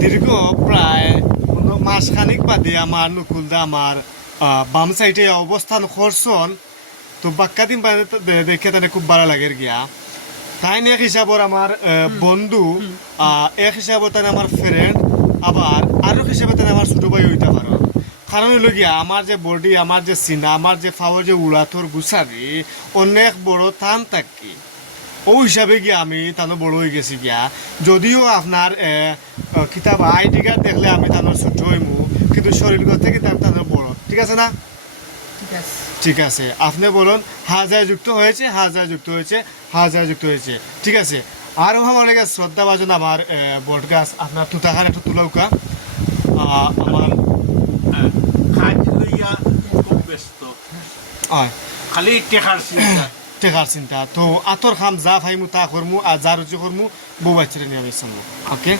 দীর্ঘ প্রায় মাসখানিক বাদে আমার নকুলদা আমার বাম সাইডে অবস্থান করছন। তো বাক্কা দিন বাদে দেখে তাদের খুব ভালো লাগে গিয়া। তাই এক হিসাবর আমার বন্ধু, এক হিসাবে তাই আমার ফ্রেন্ড, আবার আরো হিসাবে তাই আমার ছোট ভাই হইতে পারো। কারণ হইল গিয়া আমার যে বডি, আমার যে সিনা, আমার যে ফাওয়ার যে উড়াথর গুছারি অনেক বড় টান থাকি। ও হিসাবে গিয়া আমি তানো বড় হয়ে গেছি গিয়া। যদিও আপনার কিতাব আইডি কার্ড দেখলে আমি তানোর ছোট হইমু, কিন্তু শরীরগত থেকে তানোর বড়। ঠিক আছে না? ঠিক আছে। ঠিক আছে, আপনি বলুন হাজার যুক্ত হয়েছে, হাজার যুক্ত হয়েছে, হাজার যুক্ত হয়েছে। ঠিক আছে, আরও আমার লেগে শ্রদ্ধা বাজন আমার বট গাছ আপনার তুতাখান একটু তুলাউকা আমার কাজ লইয়া খুব ব্যস্ত, হয় খালি টেকার চিন্তা। টেকার চিন্তা। তো আতর খাম যা ফাইমু তা করমু, আর যা রুচি করমু বউ বাচ্চারা নিয়ে আমি ওকে।